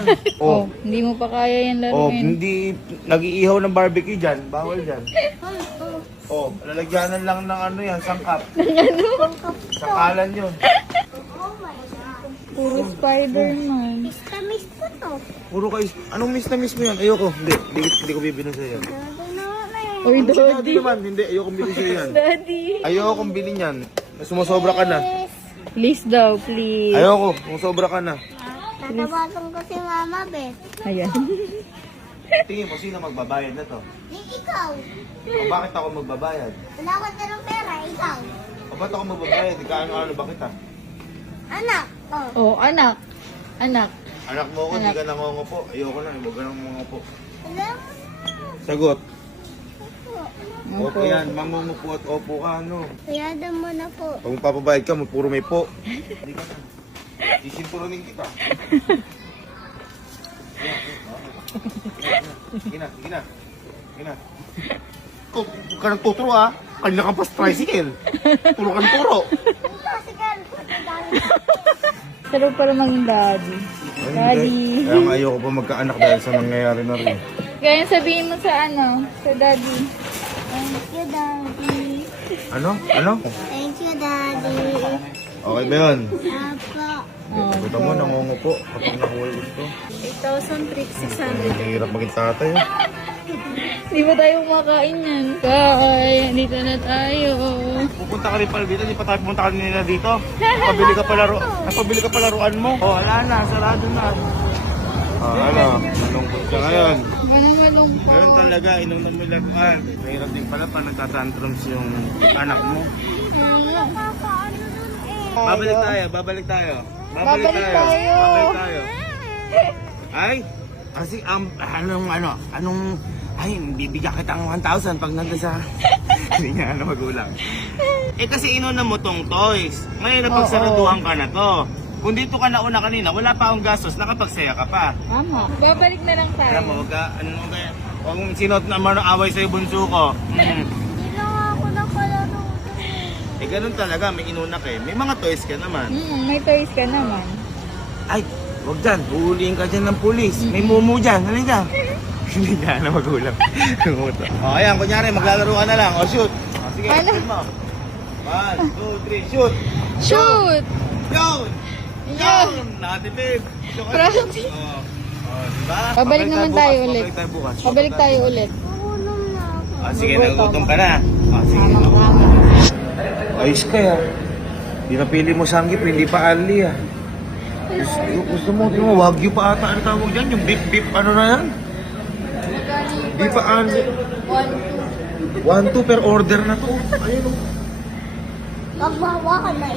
yan. Oh, hindi mo pa kaya yan laruin. Hindi nag-iihaw ng barbecue dyan. Bawal dyan. Oh, lalagyanan lang ng ano yan, sangkap. Sakalan yun. Puro Spider-Man. Tamis ko to. Puro kayo, anong miss na miss mo yan? Ayoko. Hindi ko bibili sa'yo yan. Uy, Ano si Daddy. Daddy naman? Hindi, ayoko bili sa'yo yan. Daddy. Ayoko bili yan. Sumasobra ka na. Please daw, please. Ayoko, kung sobra ka na. Tatawagan ko si Mama Beth. Ayan. Tingin mo, sino magbabayad na to? Ikaw. O bakit ako magbabayad? Wala ko ng pera, ikaw. O ba't ako magbabayad? Ikaano-ano ba kita? Anak. Oh. Oh, anak. Anak. Anak mo ako, Anak. di ka nangongopo. Ayoko na, huwag ka nang mangongopo. Alam Sagot. Opo. Opo yan, mangungopo at opo ka, ano. Kayada mo na po. Pag magpapabayad ka, puro may po. Hindi ka na. Isinturunin kita. Sige na, sige na. Sige na. Huwag ka nang tuturo ah. Kanina ka pa sa tricycle. Turo ka ng turo. Sarap pala maging daddy. Daddy. Kaya nga ayoko pa magkaanak dahil sa nangyayari na rin. Kaya sabihin mo sa ano, sa daddy. Thank you, Daddy. Ano? Ano? Thank you, Daddy. Okay ba yun? Apo. Oh, Kita mo, nangungupo kapag nakuha gusto. 8,600. Ang hirap maging tatay. ah. Di ba tayo kumakain yan? Kaya, dito na tayo. Pupunta ka rin pala dito, di pa tayo pumunta kanina dito. Napabili ka pa laruan mo. Oh, wala na, sarado na. Ano, malungkot ka ngayon. Ano malungkot? Ngayon talaga, inom na mo laruan. Mahirap din pala pa nagtatantrums yung anak mo. Babalik tayo, babalik tayo. Babalik tayo. Babalik tayo. Ay, kasi ay, bibigyan kita ng 1,000 pag nandun sa, hindi nga magulang. Eh kasi inunan mo tong toys. Ngayon napagsaraduhan ka na to. Kung dito ka nauna kanina, wala pa akong gastos, nakapagsaya ka pa. Tama. Babalik na lang tayo. Alam mo, kung sino naman ang away sa'yo bunso ko. Hindi lang ako nakalaro. Eh ganun talaga, may inunak eh. May mga toys ka naman. May toys ka naman. Ay, wag dyan, huhulihin ka dyan ng pulis. May mumu dyan, halin dyan. Hindi niya na magulang. O ayan, kunyari, maglalaro ka na lang. O shoot. O sige, Ano? shoot mo. 1, 2, 3, shoot. Shoot! Yun! Yun! Nakatipid. Shoot ka. Proud. Diba? Pabalik naman tayo ulit. Pabalik tayo bukas. Pabalik tayo ulit. Nakulong na ako. Sige, nagutom ka na. Sige. Ayos ka ya. Hindi napili mo sanggip, hindi pa ali ah. Gusto mo, wagyu pa ata ang tawag dyan. Yung beef, ano na yan? Di pa ali. 1, 2 per order na to. Ayun o. Pag mahawakan na